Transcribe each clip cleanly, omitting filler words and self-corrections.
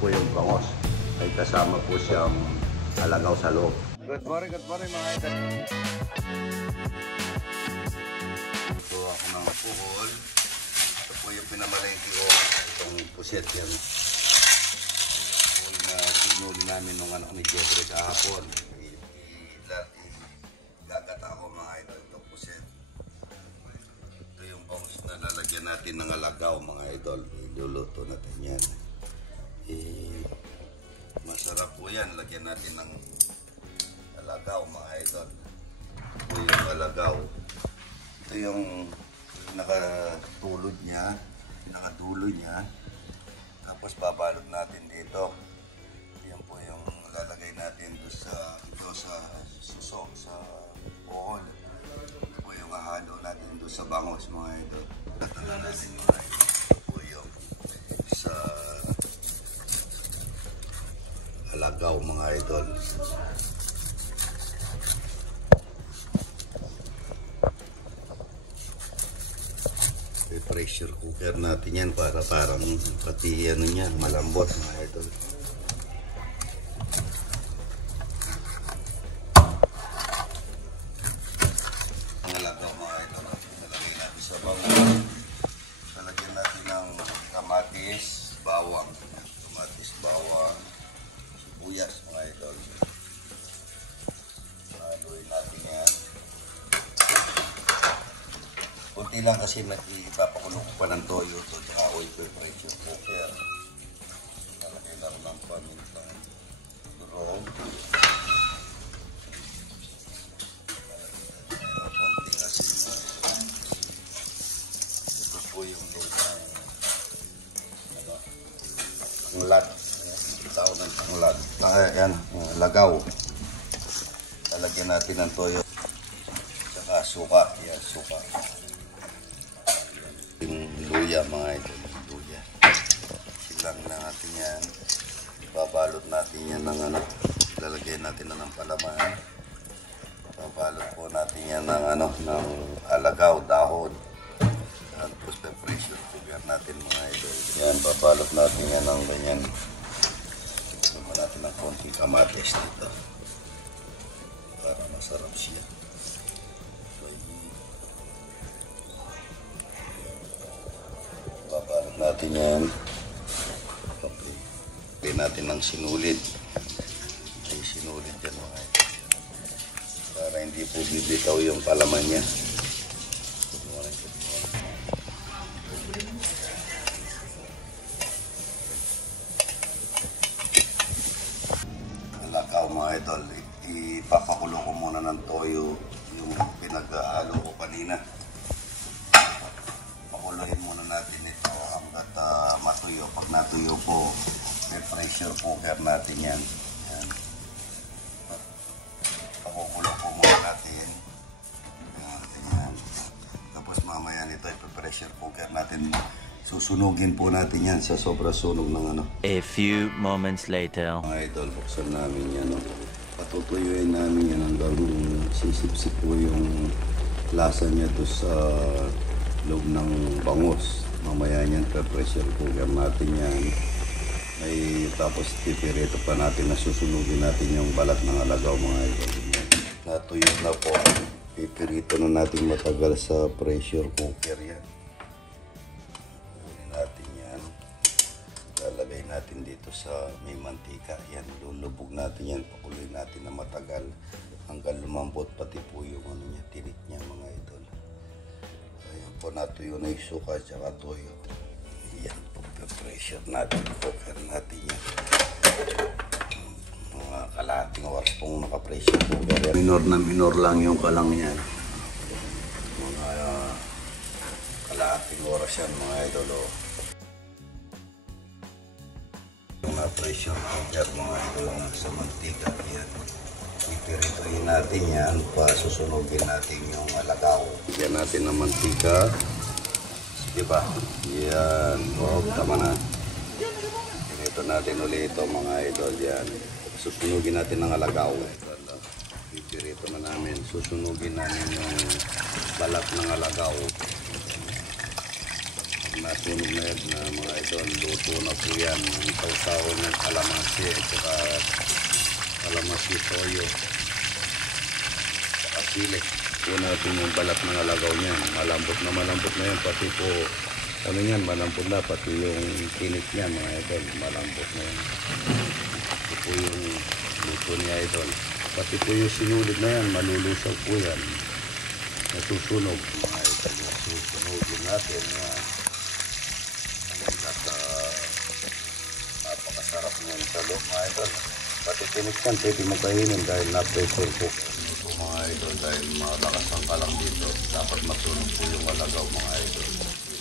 po yung bangos. Ay kasama po siyang alagaw sa loob. Good morning mga idol. Ito ako ng puhol. Ito po yung pinamalengke ko. Itong puset yan. Yung na sinuli namin nung anak ni Jeffrey kahapon. Gagata ako mga idol. Itong puset. Ito yung bangos na lalagyan natin ng alagaw mga idol. Iluluto natin yan. Masarap po yan. Lagyan natin ng alagaw mga idol. Ito yung alagaw. Ito yung nakatulod niya, nakadulo niya. Tapos babalot natin dito. Yan po yung lalagay natin doon sa suso, sa pohol. Ito po yung ahalo natin doon sa bangos mga idol. Tatala natin yung idol. Ito po yung sa alagaw mga idol. Pressure cooker natin yan para parang pati ano yan, malambot mga idol. Ang alagaw mga idol, nalagay natin sa bawang. Lalagyan natin ng kamatis, bawang, sibuyas mga idol. Haluin natin yan. Kunti lang kasi ipapakulo ko pa ng toyo to, tsaka oil pressure cooker. Lalagay lang ng paminta, durog. Konting asin. Ito po yung tanglad. Tawag ng tanglad. Ayan, lagaw. Lalagyan natin ng toyo. Tsaka suka. Yan, suka. Yung luya mga idol, luya. Silang na natin yan. Babalot natin yan ng ano. Lalagyan natin na ng palaman. Babalot po natin yan ng ano, ng alagaw, dahon. Tapos pressure cooker natin mga idol. Yan, babalot natin yan ng ganyan. Suma natin ng konting kamatis dito. Para masarap siya. Babalot natin yan. Okay. Lagyan natin ng sinulid. May sinulid yan mga idol. Para hindi po bibitaw yung palaman niya. Alagaw mga idol. Ipapakulo ko muna ng toyo yung pinag-halo ko kanina. Pakuloyin muna natin ito hanggat matuyo. Pag natuyo po, may pressure cooker natin yan. Yan. Pakukulo po muna natin. Yan. Tapos mamaya nito ipa-pressure cooker natin. Susunugin po natin yan sa sobra sunog ng ano. A few moments later. Mga idol, buksan namin yan. Patutuyuin namin yan hanggang sisip-sip po yung lasa niya doon sa loob ng bangos. Mamaya niyan, pressure cooker natin yan. Tapos pipirito pa natin na susunugin natin yung balat ng alagaw mga idol. Natuyo na po. Pipirito na natin matagal sa pressure cooker yan. Kunin natin yan. Lalagay natin dito sa may mantika. Yan, lulubog natin yan. Pakuloy natin na matagal hanggang lumambot pati po yung ano niya, tinik niya mga idol. Ayan po, natuyo na yung suka at saka toyo. Yan po, pressure natin, cooker natin yan. Mga kalahating oras pong naka-pressure cooker. Minor na minor lang yung kalang yan. Mga kalahating oras yan mga idol. Yung na-pressure cooker mga idol sa mantika. Yan. Ipirituin natin yan. Pasusunugin natin yung alagaw. Yan natin ng mantika. Diba? Yan. O, tama na. Ito natin ulit ito mga idol. Yan. Susunugin natin ng alagaw. Ipirito na namin. Susunugin namin yung balat ng alagaw. nasunog na yan na mga idol. Luto na po yan. Ang sausawa ng kalamansi at saka kalamansi toyo. Saka sili. Yun natin yung balat ng alagaw niyan. Malambot na yan. Pati po, ano yan, malambot na. Pati yung tinik niyan mga idol. Malambot na yan. Ito po yung luto niya idol. Pati po yung sinulid na yan. Malulusaw po yan. Nasusunog mga idol. Nasusunogin natin na napakasarap niyan sa loob mga idol. Pati tinik yan. Pwede mo kainin dahil na-pressure cook. Mga idol, dahil malakas ang kalang dito, dapat masunog po yung alagaw mga idol.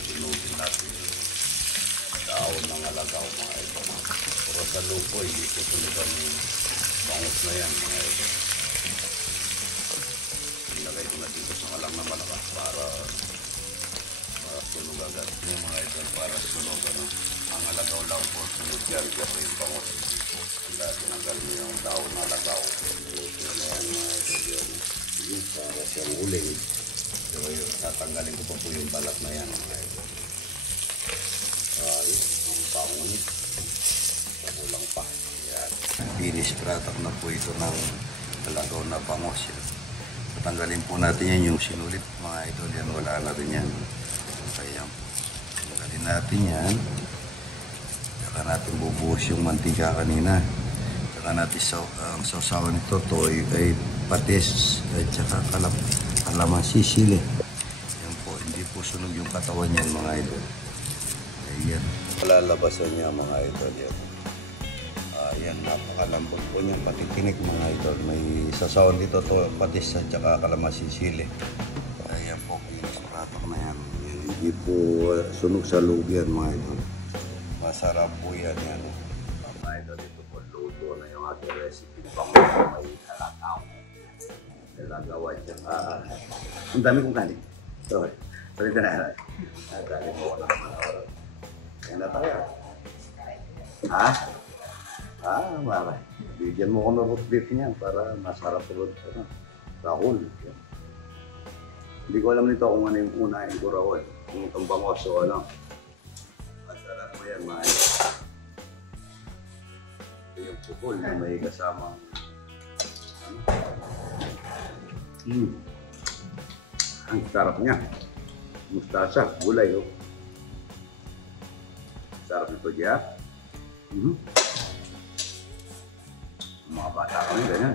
Sunugin natin yung daon ng alagaw mga idol. Pero sa lupo, hindi po sunugan yung bangus na yan mga idol. Ilagay ko na dito sa kalang na malakas para sunog agad yung mga idol, para sunog ang alagaw lang po, sunog yan, kaya po yung bangus. Tinanggal mo yung daon ng alagaw. Yung para siyang uling. So, tatanggalin ko pa po yung balat na yan. Yung pangunit. Kabulang pa. Yan. Finish product na po ito ng alagaw na bangos. Tatanggalin po natin yan yung sinulit. Mga idol yan, wala na rin yan. Kaya tanggalin natin yan. Saka natin bubuhos yung mantika kanina. Saka natin ang sausawan nito ay patis at saka kalamansi sili. Yan po, hindi po sunog yung katawan yan mga idol. Ayan. Lalabasan niya mga idol yan. Ayan, napakalambot po niya, pati tinik mga idol. May sausawan dito to, patis at saka kalamansi sili. Ayan po, pinispratok na yan. Hindi po sunog sa loob yan mga idol. Masarap po yan yan. Mga idol, ito po luto na yung ating recipe. May alagaw. Alagaw at saka... Ang dami kong kanin. Sorry. Salita na. Ang dami mo ko naman. Kaya na tayo. Ha? Mara. Bigyan mo ko ng root beef niyan para masarap ulit. Rahul. Hindi ko alam nito kung ano yung unahin ko Rahul. Kung itong bangos o ano. Masarap mo yan mga ito. Ito yung pukul na may kasamang ang sarap niya. Mustasa, gulay oh. Sarap nito diya. Mga bata kami ganyan.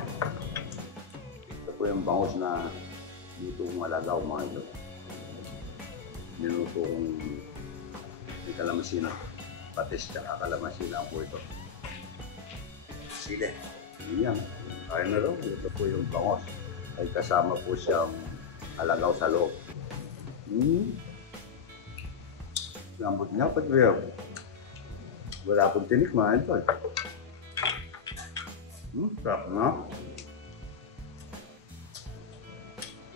Ito po yung bangos na lutong alagaw mga ito. Nilutong may kalamansi na patis tsaka kalamansi lang po ito. Sili. Yan. Kaya na daw. Ito po yung bangos. Ay kasama po siyang alagaw sa loob. Lambot niya pati wala akong tinik mga ito. Sarap na.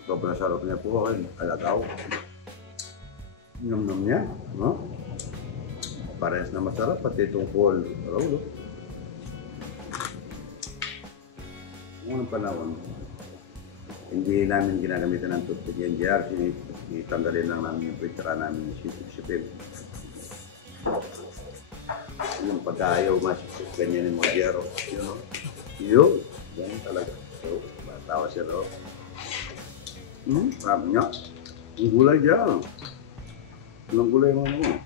Sobrang sarap niya po ay alagaw. Nam-nam niya. No? Parehas na masarap pati itong kol. Unang panahon, hindi namin ginagamitan ng toothpick yan jar. Itanggalin lang namin yung pitra namin sipin. Yung pagkayaw masisip ganyan yung mga jar. Yun. Yan talaga. So, matawa siya daw. Sarap niya. Ang gulay dyan. Anong gulay mo mo?